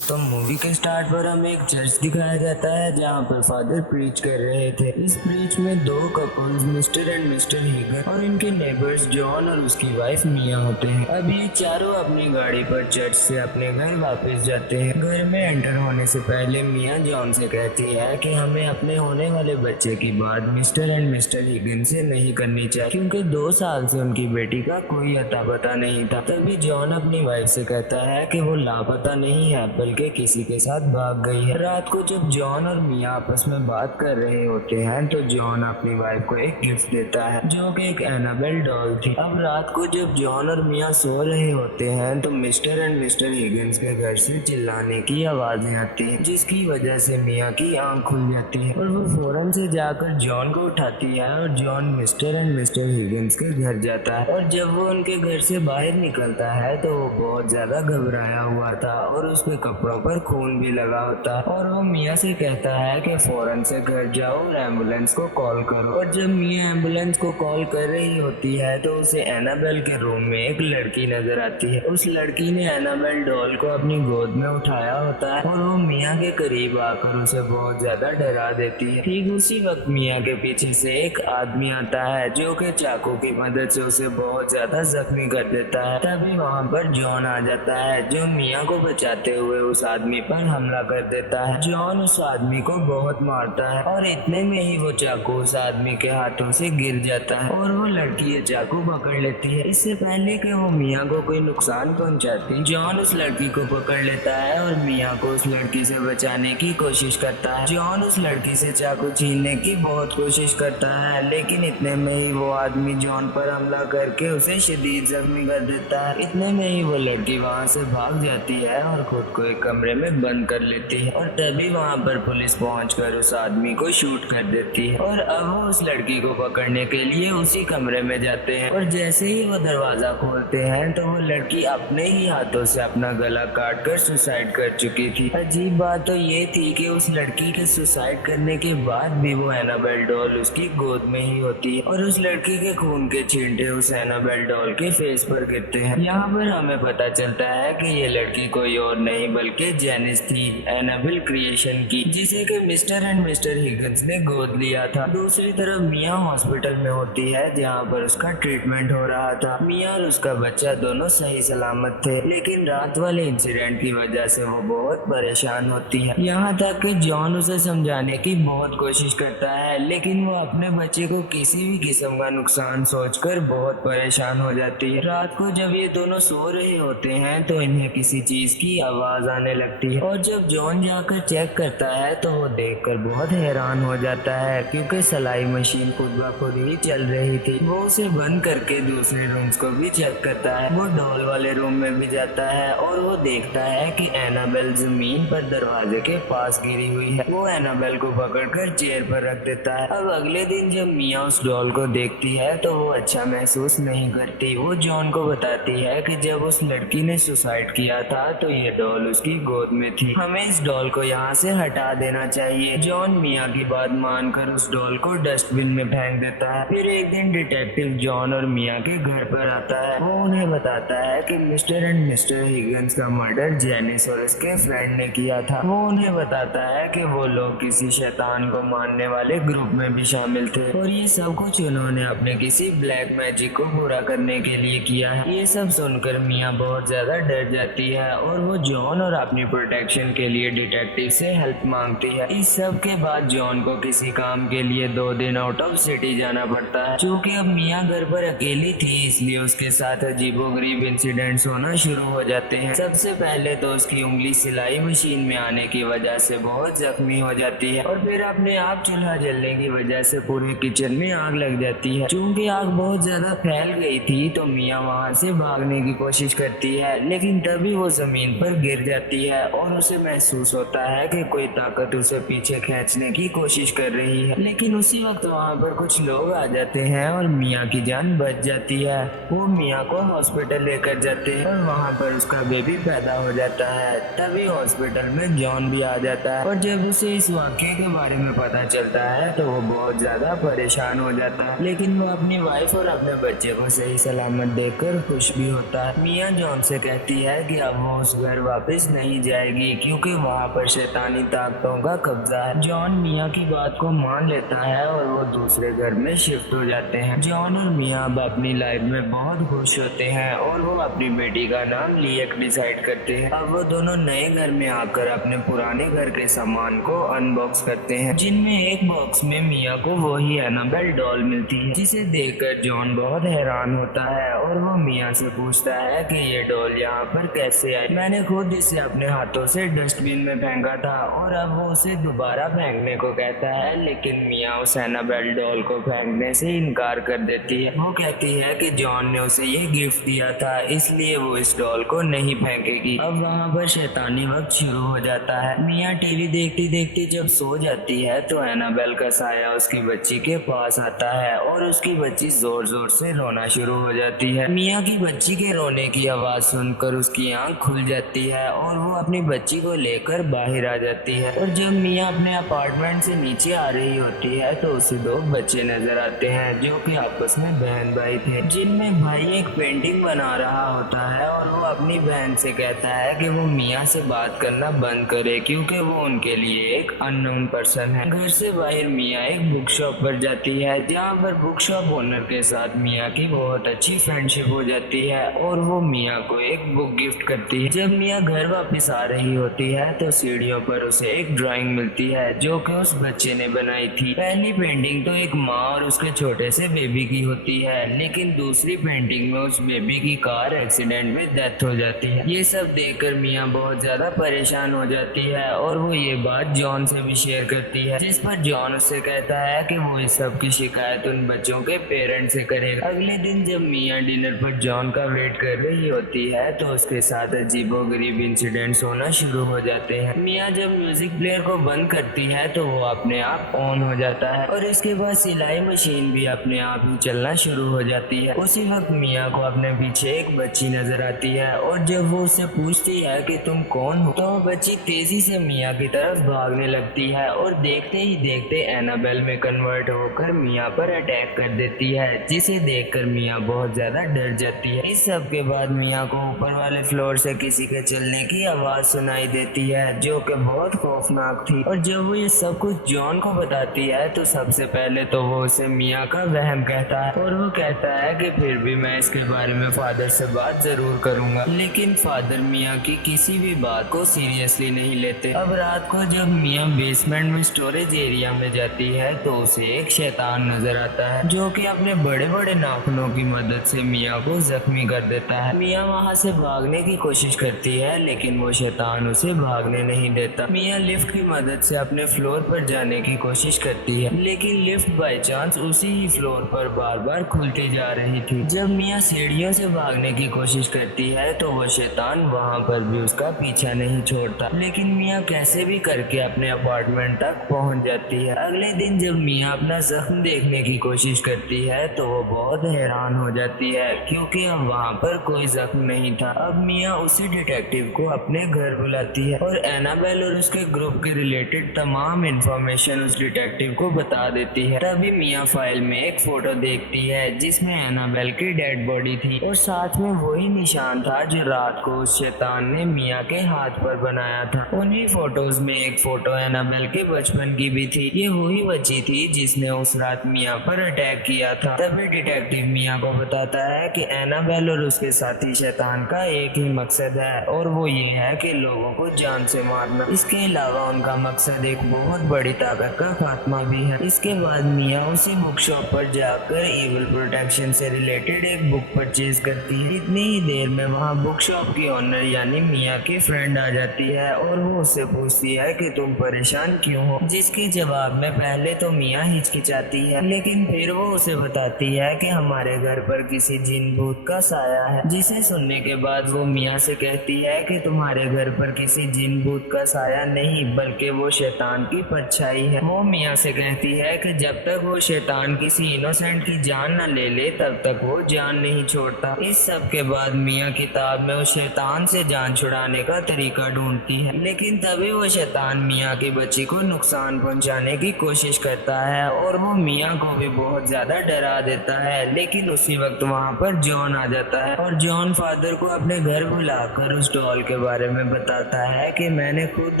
तो मूवी के स्टार्ट पर हमें एक चर्च दिखाया जाता है जहाँ पर फादर प्रीच कर रहे थे। इस प्रीच में दो कपल्स मिस्टर एंड मिस्टर हीगर और इनके नेबर्स जॉन और उसकी वाइफ मिया होते हैं। अब ये चारों अपनी गाड़ी पर चर्च से अपने घर वापस जाते हैं। घर में एंटर होने से पहले मिया जॉन से कहती है कि हमें अपने होने वाले बच्चे की बात मिस्टर एंड मिस्टर हीगन से नहीं करनी चाहिए, क्योंकि 2 साल से उनकी बेटी का कोई अता पता नहीं था। तभी जॉन अपनी वाइफ से कहता है कि वो लापता नहीं है बल्कि किसी के साथ भाग गई है। रात को जब जॉन और मिया आपस में बात कर रहे होते हैं तो जॉन अपनी वाइफ को एक गिफ्ट देता है जो कि एक एनाबेल डॉल थी। अब रात को जब जॉन और मिया सो रहे होते हैं तो मिस्टर एंड मिस्टर हिगिंस के घर से चिल्लाने की आवाजें आती हैं, जिसकी वजह से मिया की आंख खुल जाती है और वो फौरन से जाकर जॉन को उठाती है और John mister and mister Higgins के घर जाता है। और जब वो उनके घर से बाहर निकलता है तो वो बहुत ज्यादा घबराया हुआ था और उसके कपड़ों पर खून भी लगा होता है। और वो मिया से कहता है कि फौरन से घर जाओ और एम्बुलेंस को कॉल करो। और जब मिया एम्बुलेंस को कॉल कर रही होती है तो उसे एनाबेल के रूम में एक लड़की नजर आती है। उस लड़की ने एनाबेल डॉल को अपनी गोद में उठाया होता है और वो मिया के करीब आकर उसे बहुत ज्यादा डरा देती है। ठीक उसी वक्त मिया के पीछे से एक आदमी आता है जो कि चाकू की मदद से उसे बहुत ज्यादा जख्मी कर देता है। तभी वहाँ पर जॉन आ जाता है जो मिया को बचाते हुए उस आदमी पर हमला कर देता है। जॉन उस आदमी को बहुत मारता है और इतने में ही वो चाकू उस आदमी के हाथों से गिर जाता है और वो लड़की ये चाकू पकड़ लेती है। इससे पहले कि वो मिया को कोई नुकसान पहुंचाती, जॉन उस लड़की को पकड़ लेता है और मिया को उस लड़की से बचाने की कोशिश करता है। जॉन उस लड़की से चाकू छीनने की बहुत कोशिश करता है, लेकिन इतने में ही वो आदमी जॉन पर हमला करके उसे शदीद जख्मी कर देता है। इतने में ही वो लड़की वहाँ से भाग जाती है और खुद को एक कमरे में बंद कर लेती है और तभी वहाँ पर पुलिस पहुंचकर उस आदमी को शूट कर देती है। और अब वो उस लड़की को पकड़ने के लिए उसी कमरे में जाते हैं और जैसे ही वो दरवाजा खोलते हैं तो वो लड़की अपने ही हाथों से अपना गला काट कर सुसाइड कर चुकी थी। अजीब बात तो ये थी कि उस लड़की के सुसाइड करने के बाद भी वो एनाबेल डॉल उसकी गोद में ही होती है और उस लड़की के खून के छींटे उस एनाबेल डॉल के फेस पर गिरते हैं। यहाँ पर हमें पता चलता है कि ये लड़की कोई और नहीं बल्कि जेनिस थी, एनाबेल क्रिएशन की, जिसे कि मिस्टर एंड मिस्टर हिगिंस ने गोद लिया था। दूसरी तरफ मिया हॉस्पिटल में होती है जहाँ पर उसका ट्रीटमेंट हो रहा था। मिया और उसका बच्चा दोनों सही सलामत थे, लेकिन रात वाले इंसिडेंट की वजह से वो बहुत परेशान होती है। यहाँ तक कि जॉन उसे समझाने की बहुत कोशिश करता है, लेकिन वो अपने बच्चे को किसी भी किस्म का नुकसान सोचकर बहुत परेशान हो जाती है। रात को जब ये दोनों सो रहे होते हैं तो इन्हें किसी चीज की आवाज आने लगती है और जब जॉन जाकर चेक करता है तो वो देखकर बहुत हैरान हो जाता है, क्योंकि सलाई मशीन खुद ब खुद ही चल रही थी। वो उसे बंद करके दूसरे रूम्स को भी चेक करता है। वो डॉल वाले रूम में भी जाता है और वो देखता है कि एनाबेल जमीन पर दरवाजे के पास गिरी हुई है। वो एनाबेल को पकड़कर चेयर पर रख देता है। अब अगले दिन जब मिया उस डॉल को देखती है तो वो अच्छा महसूस नहीं करती। वो जॉन को बताती है कि जब उस लड़की ने सुसाइड किया था तो ये डॉल उसकी गोद में थी, हमें इस डॉल को यहाँ से हटा देना चाहिए। जॉन मिया की बात मानकर उस डॉल को डस्टबिन में फेंक देता है। फिर एक दिन डिटेक्टिव जॉन और मिया के घर पर आता है। वो उन्हें बताता है कि मिस्टर एंड मिस्टर हिगिंस का मर्डर जेनिस और उसके फ्रेंड ने किया था। वो उन्हें बताता है कि वो लोग किसी शैतान को मानने वाले ग्रुप में भी शामिल थे और ये सब कुछ उन्होंने अपने किसी ब्लैक मैजिक को पूरा करने के लिए किया है। ये सब सुनकर मिया बहुत ज्यादा डर जाती है और वो जॉन और अपनी प्रोटेक्शन के लिए डिटेक्टिव से हेल्प मांगती है। इस सब के बाद जॉन को किसी काम के लिए 2 दिन आउट ऑफ सिटी जाना पड़ता है। चूँकि अब मिया घर पर अकेली थी इसलिए उसके साथ अजीबोगरीब इंसिडेंट्स होना शुरू हो जाते हैं। सबसे पहले तो उसकी उंगली सिलाई मशीन में आने की वजह से बहुत जख्मी हो जाती है और फिर अपने आप चूल्हा जलने की वजह से पूरे किचन में आग लग जाती है। चूँकि आग बहुत ज्यादा फैल गई थी तो मिया वहाँ से भागने की कोशिश करती है, लेकिन तभी वो जमीन पर गिर जाती है और उसे महसूस होता है कि कोई ताकत उसे पीछे खींचने की कोशिश कर रही है। लेकिन उसी वक्त वहाँ पर कुछ लोग आ जाते हैं और मिया की जान बच जाती है। वो मिया को हॉस्पिटल लेकर जाते हैं और वहाँ पर उसका बेबी पैदा हो जाता है। तभी हॉस्पिटल में जॉन भी आ जाता है और जब उसे इस वाक़ये के बारे में पता चलता है तो वो बहुत ज्यादा परेशान हो जाता है, लेकिन वो अपनी वाइफ और अपने बच्चे को सही सलामत देखकर खुश भी होता है। मिया जॉन से कहती है कि अब वो उस घर वापस नहीं जाएगी क्योंकि वहाँ पर शैतानी ताकतों का कब्जा है। जॉन मिया की बात को मान लेता है और वो दूसरे घर में शिफ्ट हो जाते हैं। जॉन और मिया अब अपनी लाइफ में बहुत खुश होते हैं और वो अपनी बेटी का नाम लिएक डिसाइड करते हैं। अब वो दोनों नए घर में आकर अपने पुराने घर के सामान को अनबॉक्स करते हैं, जिनमें एक बॉक्स में मिया को वही एनाबेल डॉल मिलती है, जिसे देखकर जॉन बहुत हैरान होता है और वो मिया से पूछता है कि ये डॉल यहाँ पर कैसे आई। मैंने खुद इसे अपने हाथों से डस्टबिन में फेंका था। और अब वो उसे दोबारा फेंकने को कहता है, लेकिन मिया उस एनाबेल डॉल को फेंकने से इनकार कर देती है। वो कहती है कि जॉन ने उसे ये गिफ्ट दिया था, इसलिए वो इस डॉल को नहीं फेंकेगी। अब वहाँ पर शैतानी वक्त शुरू हो जाता है। मिया टीवी देखती देखती जब सो जाती है तो एनाबेल का साया उसकी बच्ची के पास आता है और उसकी बच्ची जोर जोर से रोना शुरू हो जाती है। मिया की बच्ची के रोने की आवाज सुनकर उसकी आंख खुल जाती है और वो अपनी बच्ची को लेकर बाहर आ जाती है। और जब मिया अपने अपार्टमेंट से नीचे आ रही होती है तो उसे दो बच्चे नजर आते हैं जो कि आपस में बहन भाई थे, जिनमें भाई एक पेंटिंग बना रहा होता है और वो अपनी बहन से कहता है कि वो मिया से बात करना बंद करे क्योंकि वो उनके लिए एक अननोन पर्सन है। घर से बाहर मिया एक बुक शॉप पर जाती है, जहाँ पर बुक शॉप ओनर के साथ मिया की बहुत अच्छी फ्रेंडशिप हो जाती है और वो मिया को एक बुक गिफ्ट करती है। जब मिया घर वापस आ रही होती है तो सीढ़ियों पर उसे एक ड्राइंग मिलती है जो कि उस बच्चे ने बनाई थी। पहली पेंटिंग तो एक माँ और उसके छोटे से बेबी की होती है, लेकिन दूसरी पेंटिंग में उस बेबी की कार एक्सीडेंट में डेथ हो जाती है। ये सब देखकर मिया बहुत ज्यादा परेशान हो जाती है और वो ये बात जॉन से भी शेयर करती है, जिस पर जॉन उससे कहता है कि वो इस सब की शिकायत उन बच्चों के पेरेंट्स से करेगा। अगले दिन जब मिया डिनर पर जॉन का वेट कर रही होती है तो उसके साथ अजीबोगरीब इंसिडेंट्स होना शुरू हो जाते हैं। मिया जब म्यूजिक प्लेयर को बंद करती है तो वो अपने आप ऑन हो जाता है और इसके बाद सिलाई मशीन भी अपने आप ही चलना शुरू हो जाती है। उसी वक्त मिया को अपने पीछे एक बच्ची नजर आती है और जब वो उससे पूछती है कि तुम कौन हो तो वो बच्ची तेजी से मिया की तरफ भागने लगती है और देखते ही देखते एनाबेल में कन्वर्ट होकर मिया पर अटैक कर देती है, जिसे देखकर मिया बहुत ज्यादा डर जाती है। इस सब के बाद मिया को ऊपर वाले फ्लोर से किसी के चलने की आवाज सुनाई देती है जो कि बहुत खौफनाक थी। और जब वो ये सब कुछ जॉन को बताती है तो सबसे पहले तो वो उसे मिया का वहम कहता है और वो कहता है कि फिर भी मैं इसके बारे में फादर से बात जरूर करूंगा, लेकिन फादर मिया की किसी भी बात को सीरियसली नहीं लेते। अब रात को जब मिया बेसमेंट में स्टोरेज एरिया में जाती है तो उसे एक शैतान नजर आता है जो कि अपने बड़े बड़े नाखूनों की मदद से मिया को जख्मी कर देता है। मिया वहां से भागने की कोशिश करती है लेकिन वो शैतान उसे भागने नहीं देता। मिया लिफ्ट की मदद से अपने फ्लोर पर जाने की कोशिश करती है, लेकिन लिफ्ट बाय चांस उसी ही फ्लोर पर बार बार खुलती जा रही थी। जब मिया सीढ़ियों से भागने की कोशिश करती है तो वो शैतान वहाँ पर भी उसका पीछा नहीं छोड़ता, लेकिन मिया कैसे भी करके अपने अपार्टमेंट तक पहुँच जाती है। अगले दिन जब मिया अपना जख्म देखने की कोशिश करती है तो वो बहुत हैरान हो जाती है क्योंकि अब वहाँ पर कोई जख्म नहीं था। अब मिया उसी डिटेक्टिव को अपने घर बुलाती है और एनाबेल और उसके ग्रुप के रिलेटेड तमाम इंफॉर्मेशन उस डिटेक्टिव को बता देती है। तभी मिया फाइल में एक फोटो देखती है जिसमें एनाबेल की डेड बॉडी थी और साथ में वही निशान था जो रात को उस शैतान ने मिया के हाथ पर बनाया था। उन्हीं फोटोज में एक फोटो एनाबेल के बचपन की भी थी। ये वही बच्ची थी जिसने उस रात मिया पर अटैक किया था। तभी डिटेक्टिव मिया को बताता है कि एनाबेल और उसके साथी शैतान का एक ही मकसद है और वो ये है कि लोगों को जान से मारना। इसके अलावा उनका मकसद एक बहुत बड़ी ताकत का खात्मा भी है। इसके बाद मिया उसी बुक शॉप पर जाकर इविल प्रोटेक्शन से रिलेटेड एक बुक परचेज करती है। इतनी ही देर में वहाँ बुक शॉप की ओनर यानी मिया की फ्रेंड आ जाती है और वो उससे पूछती है कि तुम परेशान क्यों हो, जिसके जवाब में पहले तो मिया हिचकिचाती है, लेकिन फिर वो उसे बताती है कि हमारे घर पर किसी जिन भूत का साया है। जिसे सुनने के बाद वो मिया से कहती है कि तुम्हारे घर पर किसी जिन भूत का साया नहीं बल्कि वो शैतान की परछाई है। वो मिया से कहती है कि जब तक वो शैतान किसी इनोसेंट की जान न ले ले तब तक वो जान नहीं छोड़ता। इस सब के बाद मिया किताब में उस शैतान से जान छुड़ाने का तरीका ढूंढती है, लेकिन तभी वो शैतान मिया की बच्ची को नुकसान पहुंचाने की कोशिश करता है और वो मिया को भी बहुत ज्यादा डरा देता है। लेकिन उसी वक्त वहाँ पर जॉन आ जाता है और जॉन फादर को अपने घर बुलाकर उस डॉल के बारे में बताता है कि मैंने खुद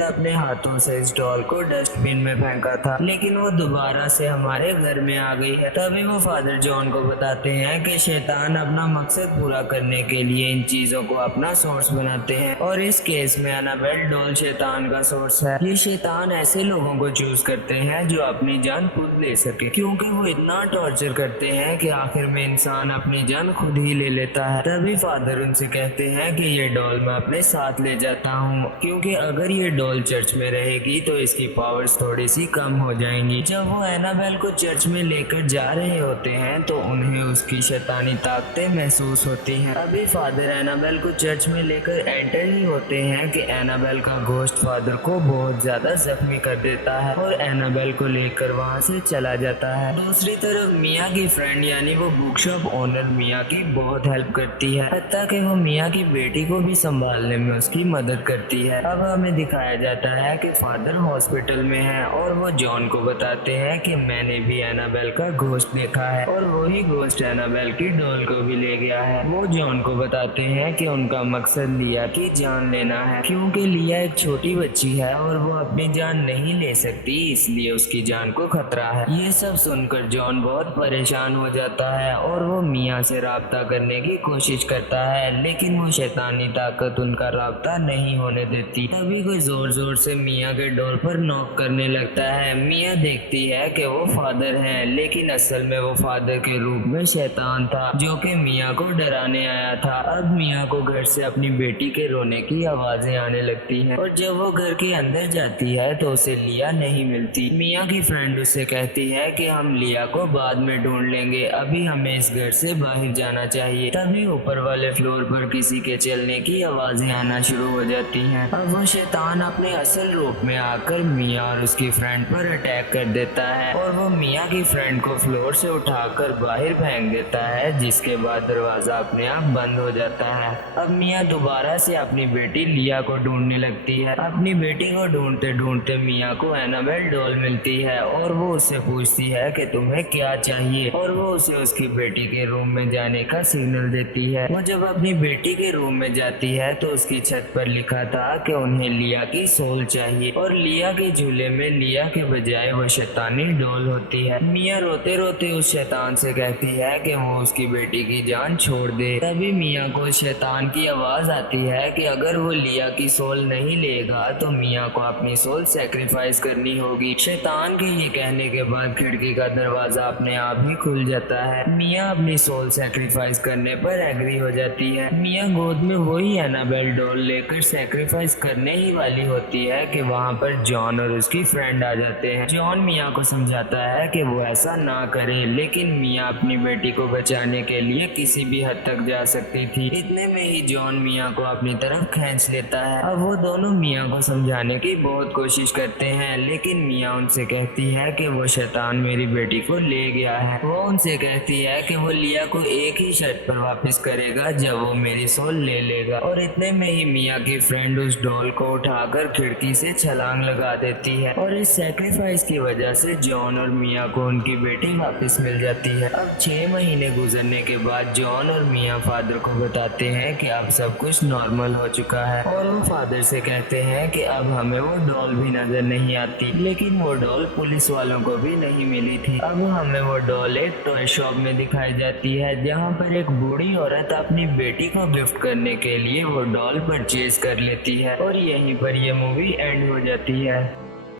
अपने हाथों से इस डॉल को डस्टबिन में फेंका था, लेकिन वो दोबारा से हमारे घर में आ गई है। तभी वो फादर जॉन को बताते हैं कि शैतान अपना मकसद पूरा करने के लिए इन चीजों को अपना सोर्स बनाते हैं, और इस केस में एनाबेल डॉल शैतान का सोर्स है। ये शैतान ऐसे लोगों को चूज करते हैं जो अपनी जान खुद ले सके, क्योंकि वो इतना टॉर्चर करते हैं कि आखिर में इंसान अपनी जान खुद ही ले लेता है। तभी फादर उनसे कहते हैं कि ये डॉल मैं अपने साथ ले जाता हूँ, क्योंकि अगर ये डॉल चर्च में रहेगी तो इसकी पावर्स थोड़ी सी कम हो जाएंगी। जब वो एनाबेल को चर्च में लेकर जा रहे होते हैं तो उन्हें उसकी शैतानी ताकतें महसूस होती हैं। अभी फादर एनाबेल को चर्च में लेकर एंटर ही होते हैं कि एनाबेल का घोस्ट फादर को बहुत ज्यादा जख्मी कर देता है और एनाबेल को लेकर वहाँ से चला जाता है। दूसरी तरफ मिया की फ्रेंड यानी वो बुक शॉप ओनर मिया की बहुत हेल्प करती है, हत्ता कि वो मिया की बेटी को भी संभालने में उसकी मदद करती है। अब हमें दिखाया जाता है कि फादर हॉस्पिटल में है और वो जॉन को बताते हैं कि मैंने भी एनाबेल का घोस्ट देखा है और वही घोस्ट एनाबेल की डॉल को भी ले गया है। वो जॉन को बताते हैं कि उनका मकसद लिया की जान लेना है, क्योंकि लिया एक छोटी बच्ची है और वो अपनी जान नहीं ले सकती, इसलिए उसकी जान को खतरा है। ये सब सुनकर जॉन बहुत परेशान हो जाता है और वो मिया से राब्ता करने की कोशिश करता है, लेकिन वो शैतानी ताकत उनका राब्ता नहीं होने देती। तभी कोई जोर जोर से मिया के डोर पर नॉक करने लगता है। मिया देखती है कि वो फादर है, लेकिन असल में वो फादर के रूप में शैतान था जो कि मिया को डराने आया था। अब मिया को घर से अपनी बेटी के रोने की आवाजें आने लगती हैं और जब वो घर के अंदर जाती है तो उसे लिया नहीं मिलती। मिया की फ्रेंड उससे कहती है कि हम लिया को बाद में ढूंढ लेंगे, अभी हमें इस घर से बाहर जाना चाहिए। तभी ऊपर वाले फ्लोर पर किसी के चलने की आवाजें आना शुरू हो जाती हैं। अब वो शैतान अपने असल रूप में आकर मिया और उसकी फ्रेंड पर अटैक कर देता है और वो मिया की फ्रेंड को फ्लोर से उठाकर बाहर फेंक देता है, जिसके बाद दरवाजा अपने आप बंद हो जाता है। अब मिया दोबारा से अपनी बेटी लिया को ढूंढने लगती है। अपनी बेटी को ढूंढते ढूंढते मिया को एनाबेल डॉल मिलती है और वो उससे पूछती है कि तुम्हें क्या चाहिए, और वो उसे उसकी बेटी के रूम में जाने का सिग्नल देती है। वो जब अपनी बेटी के रूम में जाती है तो उसकी छत पर लिखा था कि उन्हें लिया की सोल चाहिए और लिया के झूले में लिया के बजाय वो शैतानी डॉल होती है। मिया रोते रोते उस शैतान से कहती है कि वो उसकी बेटी की जान छोड़ दे। तभी मिया को शैतान की आवाज आती है कि अगर वो लिया की सोल नहीं लेगा तो मिया को अपनी सोल सैक्रिफाइस करनी होगी। शैतान के ये कहने के बाद खिड़की का दरवाजा अपने आप ही खुल जाता है। मिया अपनी सोल सैक्रिफाइस करने पर एग्री हो जाती है। मिया गोद में वही एनाबेल डॉल लेकर सैक्रिफाइस करने ही वाली होती है कि वहाँ पर जॉन और उसकी फ्रेंड आ जाते हैं। जॉन मिया को समझाता है कि वो ऐसा ना करे, लेकिन मिया अपनी बेटी को बचाने के लिए किसी भी हद तक जा सकती थी। इतने में ही जॉन मिया को अपनी तरफ खींच लेता है। अब वो दोनों मिया को समझाने की बहुत कोशिश करते हैं, लेकिन मिया उनसे कहती है कि वो शैतान मेरी बेटी को ले गया है। वो उनसे कहती है कि वो लिया को एक ही शर्त पर वापस करेगा जब वो मेरी सोल ले लेगा, और इतने में ही मिया की फ्रेंड उस डॉल को उठाकर खिड़की से छलांग लगा देती है और इस सैक्रिफाइस की वजह से जॉन और मिया को उनकी बेटी वापस मिल जाती है। अब 6 महीने गुजरने के बाद जॉन और मिया फादर को बताते हैं कि अब सब कुछ नॉर्मल हो चुका है और वो फादर से कहते हैं कि अब हमें वो डॉल भी नजर नहीं आती, लेकिन वो डॉल पुलिस वालों को भी नहीं मिली थी। अब हमें वो डॉल एक टॉय शॉप में दिखाई जाती है जहाँ पर एक बूढ़ी औरत अपनी बेटी को गिफ्ट करने के लिए वो डॉल परचेज कर लेती है और यहीं पर ये मूवी एंड हो जाती है।